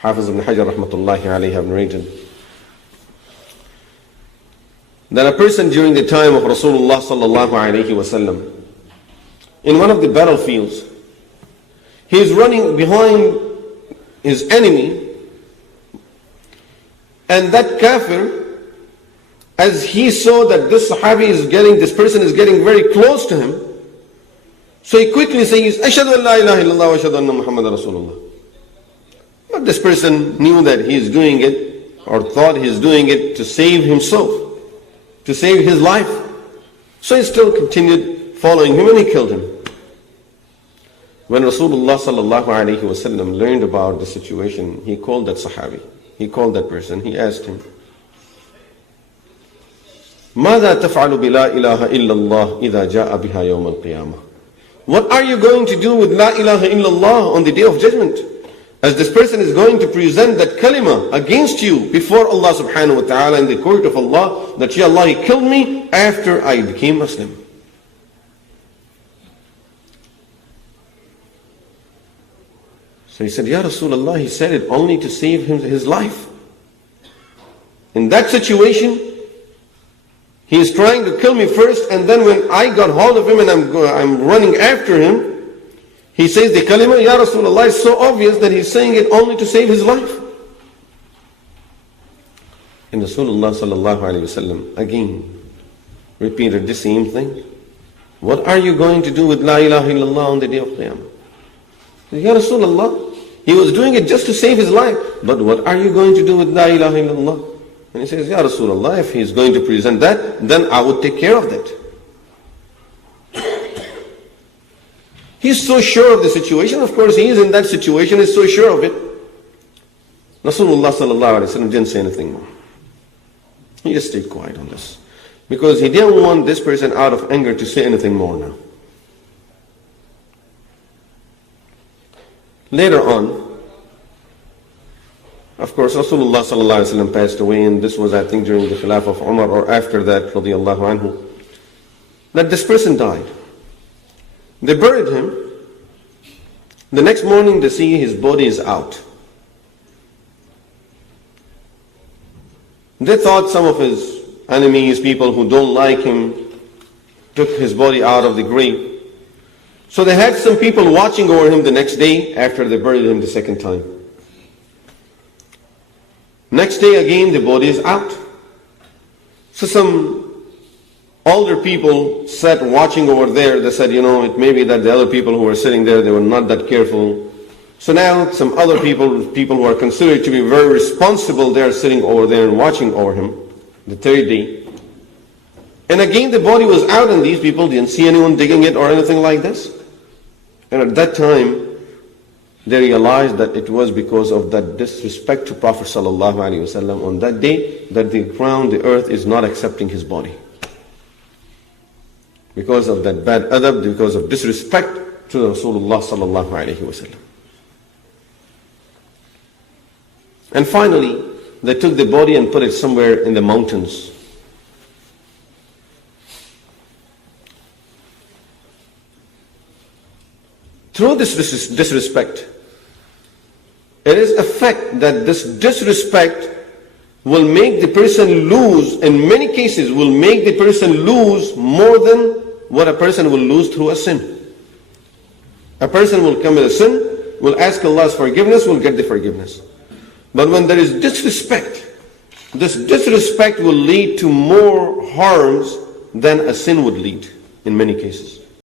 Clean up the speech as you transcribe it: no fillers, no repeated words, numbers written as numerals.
Hafiz ibn Hajar rahmatullahi alayhi have narrated that a person during the time of Rasulullah sallallahu alayhi wasallam, in one of the battlefields, he is running behind his enemy, and that kafir, as he saw that this person is getting very close to him, so he quickly says, Ashhadu an la ilaha illallah wa ashhadu anna Muhammadan Rasulullah. But this person knew that he is doing it, or thought he is doing it to save himself, to save his life. So he still continued following him, and he killed him. When Rasulullah sallallahu alayhi wa sallam learned about the situation, he called that Sahabi, he called that person, he asked him, ماذا تفعل بلا إله إلا الله إذا جاء بها يوم القيامة? What are you going to do with La ilaha illallah on the day of judgment? As this person is going to present that kalima against you before Allah subhanahu wa ta'ala in the court of Allah, that Ya Allah, He killed me after I became Muslim. So he said, Ya Rasulullah, he said it only to save his life. In that situation, he is trying to kill me first, and then when I got hold of him and I'm running after him, he says the kalima, Ya Rasulullah, is so obvious that he's saying it only to save his life. And Rasulullah sallallahu alayhi wasallam again repeated the same thing. What are you going to do with La ilaha illallah on the day of Qiyamah? Ya Rasulullah, he was doing it just to save his life. But what are you going to do with La ilaha illallah? And he says, Ya Rasulullah, if he's going to present that, then I would take care of that. He's so sure of the situation. Of course, he is in that situation, he's so sure of it. Rasulullah sallallahu alayhi wa sallam didn't say anything more. He just stayed quiet on this. Because he didn't want this person out of anger to say anything more now. Later on, of course, Rasulullah sallallahu alayhi wa sallam passed away, and this was, I think, during the Khilaf of Umar, or after that, radiyallahu anhu, that this person died. They buried him. The next morning they see his body is out. They thought some of his enemies, people who don't like him, took his body out of the grave. So they had some people watching over him the next day after they buried him the second time. Next day again the body is out. So some older people sat watching over there. They said, it may be that the other people who were sitting there, they were not that careful. So now some other people who are considered to be very responsible, they are sitting over there and watching over him the third day. And again the body was out, and these people didn't see anyone digging it or anything like this. And at that time, they realized that it was because of that disrespect to Prophet sallallahu alaihi wasallam on that day, that the ground, the earth is not accepting his body. Because of that bad adab, because of disrespect to Rasulullah sallallahu alaihi wasallam. And finally, they took the body and put it somewhere in the mountains. Through this disrespect, it is a fact that this disrespect will make the person lose, in many cases will make the person lose more than what a person will lose through a sin. A person will commit a sin, will ask Allah's forgiveness, will get the forgiveness. But when there is disrespect, this disrespect will lead to more harms than a sin would lead in many cases.